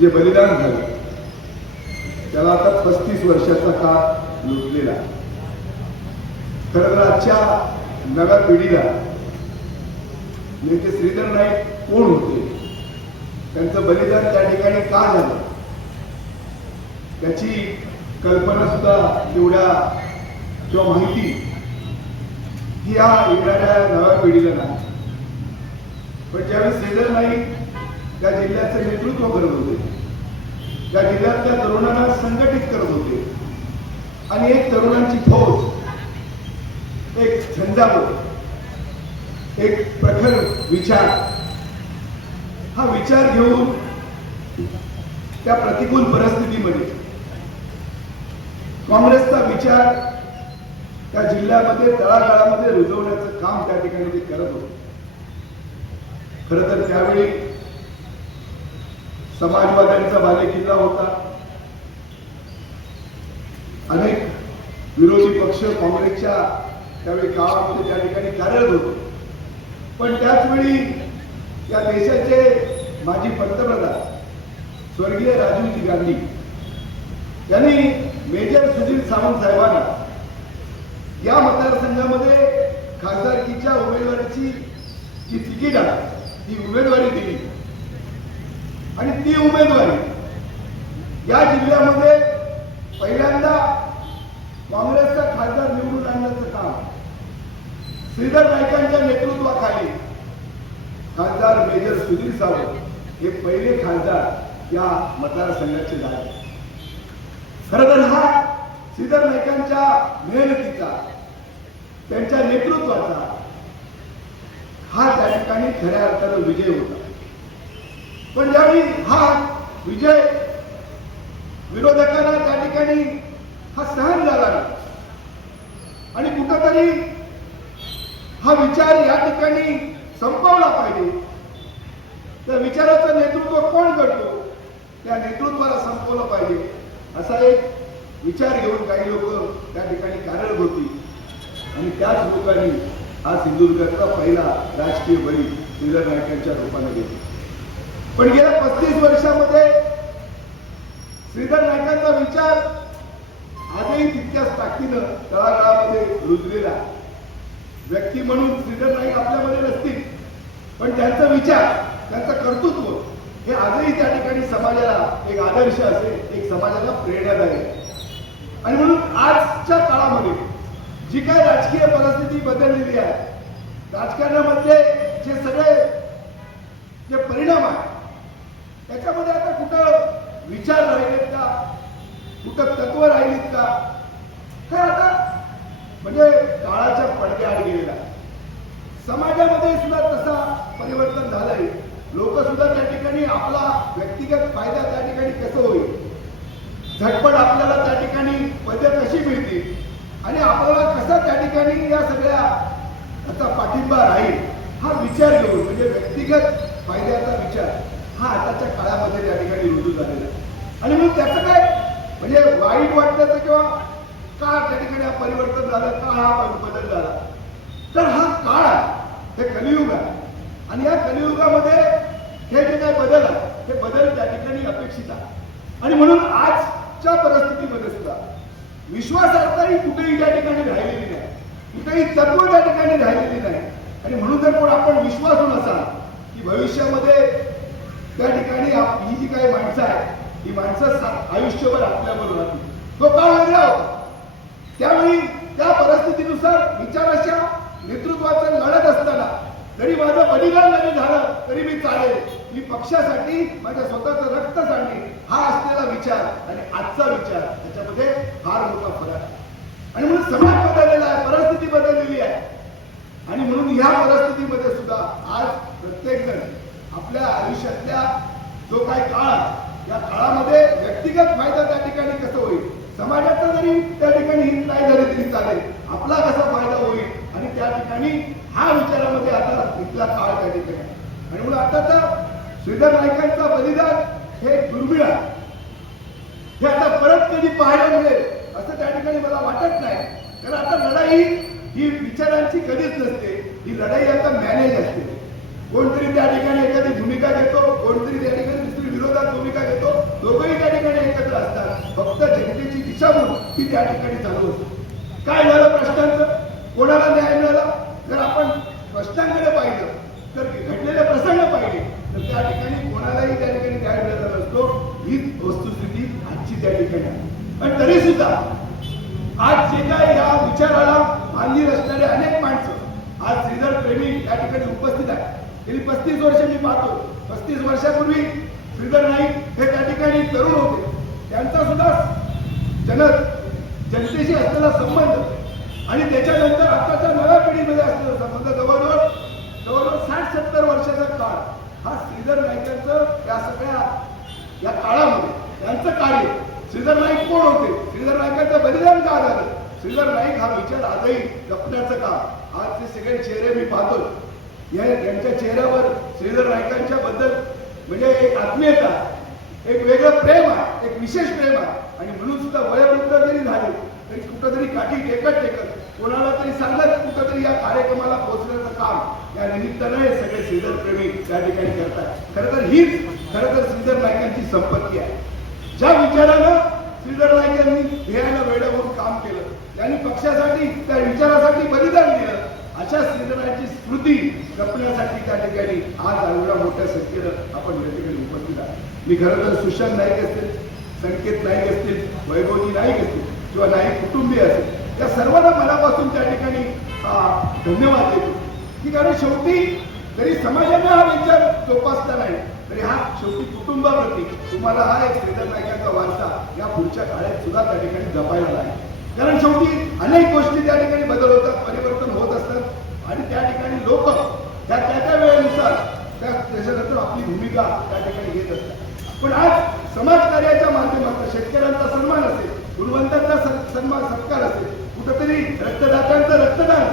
जे बलिदान झालं त्याला आता 35 वर्षाचा काळ लुटलेला. खरं तर आजच्या नव्या पिढीला नेते श्रीधर नाईक कोण होते, त्यांचं बलिदान त्या ठिकाणी का झालं त्याची कल्पना सुद्धा तेवढ्या किंवा माहिती ही या येणाऱ्या नव्या पिढीला नाही. पण ज्यावेळी श्रीधर नाईक त्या जिल्ह्याचं नेतृत्व करत होते, त्या जिल्ह्यातल्या तरुणांना संघटित करत होते आणि एक तरुणांची फौज, एक झंझावत, एक प्रखर विचार, हा विचार घेऊन त्या प्रतिकूल परिस्थितीमध्ये काँग्रेसचा विचार त्या जिल्ह्यामध्ये तळागाळामध्ये रुजवण्याचं काम त्या ठिकाणी ते करत होते. खरं तर त्यावेळी समाजवाद्यांचा बालेकिल्ला होता. अनेक विरोधी पक्ष काँग्रेसच्या त्यावेळी काळामध्ये त्या ठिकाणी कार्यरत होते. पण त्याच वेळी या देशाचे माजी पंतप्रधान स्वर्गीय राजीवजी गांधी यांनी मेजर सुधीर सावंत साहेबांना या मतदारसंघामध्ये खासदारकीच्या उमेदवारीची जी तिकीट आहे ती उमेदवारी दिली आणि ती उमेदवारी या जिल्ह्यामध्ये पहिल्यांदा काँग्रेसचा खासदार निवडून आणण्याचं काम श्रीधर नाईकांच्या नेतृत्वाखाली खासदार मेजर सुधीर सावंत हे पहिले खासदार या मतदारसंघाचे झाले. खरं तर हा श्रीधर नाईकांच्या मेहनतीचा, त्यांच्या नेतृत्वाचा हा त्या ठिकाणी खऱ्या अर्थानं विजय होता. पण ज्यावेळी हा विजय विरोधकांना त्या ठिकाणी हा सहन झाला आणि कुठंतरी हा विचार या ठिकाणी संपवला पाहिजे, त्या विचाराचं नेतृत्व कोण करतो, त्या नेतृत्वाला संपवलं पाहिजे असा एक विचार घेऊन काही लोक त्या ठिकाणी कार्यरत होती आणि त्याच लोकांनी हा सिंधुदुर्गाचा पहिला राजकीय बळी श्रीधर नाईकांच्या रूपाने घेतला. पण गेल्या 35 वर्षामध्ये श्रीधर नाईकांचा विचार आजही तितक्याच ताकदीनं तळागाळामध्ये रुजलेला. व्यक्ती म्हणून श्रीधर नाईक आपल्यामध्ये नसतील, पण त्यांचा विचार, त्यांचं कर्तृत्व हे आजही त्या ठिकाणी समाजाला एक आदर्श असेल, एक समाजाला प्रेरणादायी आहे. आणि म्हणून आजच्या काळामध्ये जी काही राजकीय परिस्थिती बदललेली आहे, राजकारणामधले जे सगळे जे परिणाम आहेत त्याच्यामध्ये आता कुठं विचार राहिलेत का, कुठं तत्व राहिलीत का, हे आता म्हणजे काळाच्या पडद्याआड गेलेला आहे. समाजामध्ये सुद्धा तसा परिवर्तन झालंय. लोक सुद्धा त्या ठिकाणी आपला व्यक्तिगत फायदा त्या ठिकाणी कसं होईल, झटपट आपल्याला त्या ठिकाणी पदे कशी मिळतील आणि आपल्याला कसा त्या ठिकाणी या सगळ्या याचा पाठिंबा राहील हा विचार घेऊन, म्हणजे व्यक्तिगत फायद्याचा विचार हा आताच्या काळामध्ये त्या ठिकाणी रुजू झालेला आहे. आणि म्हणून त्याचं काय म्हणजे वाईट वाटतं किंवा का त्या ठिकाणी हा परिवर्तन झालं, का हा बदल झाला, तर हा काळ आहे, हे कलियुग आहे आणि या कलियुगामध्ये हे जे काही बदल आहे ते बदल त्या ठिकाणी अपेक्षित आहे. आणि म्हणून आजच्या परिस्थितीमध्ये सुद्धा विश्वासार्हताही कुठेही त्या ठिकाणी राहिलेली नाही, कुठेही तत्व त्या ठिकाणी राहिलेली नाही. आणि म्हणून जर पण आपण विश्वासू नसाल की भविष्यामध्ये त्या ठिकाणी ही जी काही माणसं आहे ही माणसं आयुष्यभर आपल्याबरोबर राहतील. तो काळ वेगळा होता. त्यावेळी त्या परिस्थितीनुसार विचाराच्या नेतृत्वाचं लढत असताना जरी माझं बलिदान जरी झालं तरी मी चालेल, मी पक्षासाठी माझ्या स्वतःचं रक्त सांगेन, हा असलेला विचार आणि आजचा विचार त्याच्यामध्ये फार मोठा फरक आहे. आणि म्हणून समाज बदललेला आहे, परिस्थिती बदललेली आहे. आणि म्हणून ह्या परिस्थितीमध्ये सुद्धा आज प्रत्येक जण आपल्या आयुष्यातल्या जो काही काळ या काळामध्ये व्यक्तिगत फायदा त्या ठिकाणी कसं होईल, समाजाचा जरी त्या ठिकाणी हित नाही झाले तरी चालेल, आपला कसा फायदा होईल आणि त्या ठिकाणी हा विचारामध्ये आता इथला काळ त्या ठिकाणी. आणि म्हणून आता श्रीधर नाईकांचा बलिदान हे दुर्मिळ आहे. हे आता परत कधी पाहायला मिळेल असं त्या ठिकाणी मला वाटत नाही. कारण आता लढाई ही विचारांची कधीच नसते, ही लढाई आता मॅनेज असते. कोणतरी त्या ठिकाणी एखादी भूमिका घेतो, कोणतरी त्या ठिकाणी दुसरी विरोधात भूमिका घेतो दिशाभूल ती त्या ठिकाणी चालू असते. काय झालं प्रश्नांचं, कोणाला न्याय मिळाला? जर आपण प्रश्नांकडे पाहिलं तर घडलेले प्रसंग पाहिले तर त्या ठिकाणी कोणालाही त्या ठिकाणी न्याय मिळाला नसतो. हीच वस्तुस्थिती आजची त्या ठिकाणी आहे. पण तरी सुद्धा आज जे काय या विचाराला बांधील असणारे अनेक माणसं आज श्रीधर प्रेमी या ठिकाणी उपस्थित आहेत. गेली 35 वर्ष मी पाहतो. 35 वर्षापूर्वी श्रीधर नाईक हे त्या ठिकाणी तरुण होते. त्यांचा सुद्धा जनतेशी असलेला संबंध आणि त्याच्यानंतर आताच्या नव्या पिढीमध्ये असलेला संबंध जवळजवळ 60-70 वर्षाचा काळ हा श्रीधर नाईकांचं या सगळ्या या काळामध्ये त्यांचं कार्य. श्रीधर नाईक कोण होते? श्रीधर नाईकांचं बलिदान का झालं? श्रीधर नाईक हा विचार आजही जपण्याचं काम. आज ते सगळे चेहरे मी पाहतो, यांच्या चेहऱ्यावर श्रीधर नाईकांच्या बद्दल म्हणजे एक आत्मीयता, एक वेगळं प्रेम आहे, एक विशेष प्रेम आहे. आणि म्हणून सुद्धा वयोवृद्ध जरी झाले तरी कुठंतरी काठी टेकत कोणाला तरी सांगत कुठंतरी या कार्यक्रमाला पोहोचण्याचं काम या निमित्तानं हे सगळे श्रीधर प्रेमी त्या ठिकाणी करतात. खरं तर हीच श्रीधर नाईकांची संपत्ती आहे. ज्या विचारानं श्रीधर नाईकांनी ध्येयाला वेळेवरून काम केलं, त्यांनी पक्षासाठी त्या विचारासाठी बलिदान दिलं, अशा श्रीधरांची स्मृती जपण्यासाठी त्या ठिकाणी आज एवढ्या मोठ्या संख्येनं आपण या ठिकाणी उपस्थित आहात. मी खरं तर सुशांत नाईक असतील, संकेत नाईक असतील, वैभवजी नाईक असतील किंवा नाईक कुटुंबीय असतील, या सर्वांना मनापासून त्या ठिकाणी धन्यवाद देतो. की कारण शेवटी जरी समाजाने हा विचार जोपासला नाही तरी हा शेवटी कुटुंबाप्रती तुम्हाला हा एक श्रीधर नाईकांचा वारसा या पुढच्या काळात सुद्धा त्या ठिकाणी जपायला लागेल. कारण शेवटी अनेक गोष्टी त्या ठिकाणी बदल होतात, परिवर्तन होत असतात आणि त्या ठिकाणी लोक त्या वेळेनुसार त्याच्यानंतर आपली भूमिका त्या ठिकाणी घेत असतात. पण आज समाजकार्याच्या माध्यमातून शेतकऱ्यांचा सन्मान असेल, गुणवंतांचा सन्मान सत्कार असेल, कुठेतरी रक्तदात्यांचं रक्तदान,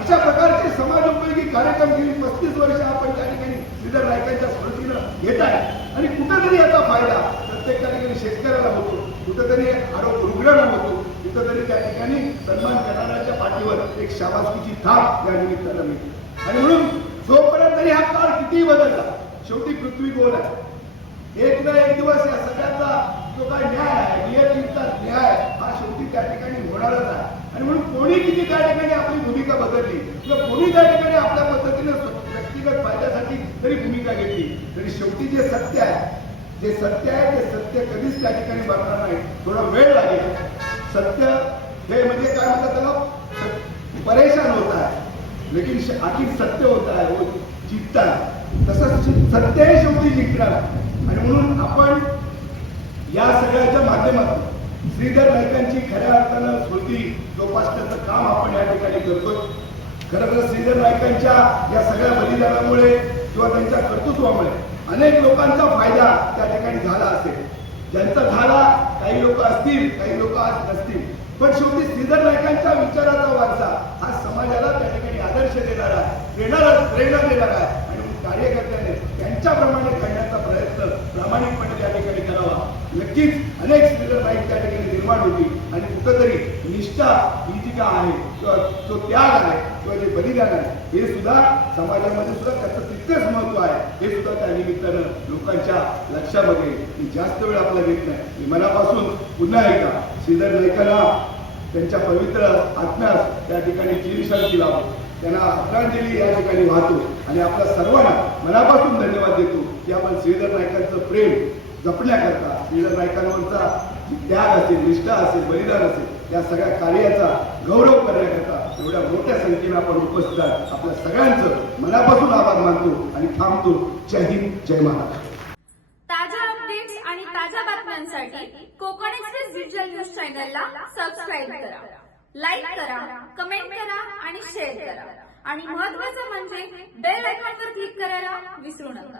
अशा प्रकारचे समाजोपयोगी कार्यक्रम गेली 35 वर्ष आपण त्या ठिकाणी श्रीधर नाईकांच्या स्मृतीनं घेत आहे. आणि कुठेतरी याचा फायदा प्रत्येक ठिकाणी शेतकऱ्याला होतो, कुठेतरी आरोग्य रुग्णांना होतो, कुठेतरी त्या ठिकाणी सन्मान करणाऱ्याच्या पाठीवर एक शाबासकीची थाप या निमित्तानं मिळते. आणि म्हणून जोपर्यंत तरी हा काळ कितीही बदलला, शेवटी पृथ्वी गोल आहे. एक ना एक दिवस या सगळ्याचा जो काय न्याय आहे, नियतीचा न्याय हा शेवटी त्या ठिकाणी होणारच आहे. आणि म्हणून कोणी किती त्या ठिकाणी आपली भूमिका बदलली किंवा कोणी त्या ठिकाणी आपल्या पद्धतीने व्यक्तिगत फायद्यासाठी जरी भूमिका घेतली तरी शेवटी जे सत्य आहे ते सत्य कधीच त्या ठिकाणी बदलणार नाही. थोडा वेळ लागेल. सत्य हे म्हणजे काय म्हणतात त्याला, परेशान होता है लेकिन आखिर सत्य होता है, वो जीतता है. तसंच सत्य हे शेवटी जिंकणार. आणि म्हणून आपण या सगळ्याच्या माध्यमातून श्रीधर नाईकांची खऱ्या अर्थानं स्मृती जोपासण्याचं काम आपण या ठिकाणी करतोय. खरं तर श्रीधर नाईकांच्या या सगळ्या बलिदानामुळे किंवा त्यांच्या कर्तृत्वामुळे अनेक लोकांचा फायदा त्या ठिकाणी झाला असेल. ज्यांचा झाला, काही लोक असतील, काही लोक आज नसतील, पण शेवटी श्रीधर नाईकांच्या विचाराचा वारसा हा समाजाला त्या ठिकाणी आदर्श देणारा आहे, प्रेरणा देणारा आहे. आणि कार्यकर्त्याने त्यांच्याप्रमाणे घडण्याचा प्रयत्न प्रामाणिकपणे त्या ठिकाणी करावा. नक्कीच अनेक श्रीधर नाईक त्या ठिकाणी निर्माण होतील आणि कुठंतरी निष्ठा ही जी काय आहे किंवा जो त्याग आहे किंवा जे बलिदान आहे हे सुद्धा समाजामध्ये सुद्धा त्याचं तितकंच महत्व आहे. हे सुद्धा त्या निमित्तानं लोकांच्या लक्षामध्ये मी जास्त वेळ आपला घेत नाही. मी मनापासून पुन्हा एकदा श्रीधर नाईकांना त्यांच्या पवित्र आत्म्यास त्या ठिकाणी चिरशांती लावतो, त्यांना आदरांजली या ठिकाणी वाहतो आणि आपल्या सर्वांना मनापासून धन्यवाद देतो की आपण श्रीधर नाईकांचं प्रेम जपण्याकरता, श्रीधर नाईकांवरचा त्याग असेल, निष्ठा असेल, बलिदान असेल, या सगळ्या कार्याचा गौरव करण्याकरता एवढ्या मोठ्या संख्येनं आपण उपस्थित आहात. आपल्या सगळ्यांचं मनापासून आभार मानतो आणि थांबतो. जय हिंद, जय महाराष्ट्र. ताज्या अपडेट्स आणि ताज्या बातम्यांसाठी कोकण एक्सप्रेस डिजिटल न्यूज चॅनलला सबस्क्राईब करा, लाईक करा, कमेंट करा आणि शेअर करा. आणि महत्त्वाचं म्हणजे बेल आयकॉनवर क्लिक करायला विसरू नका.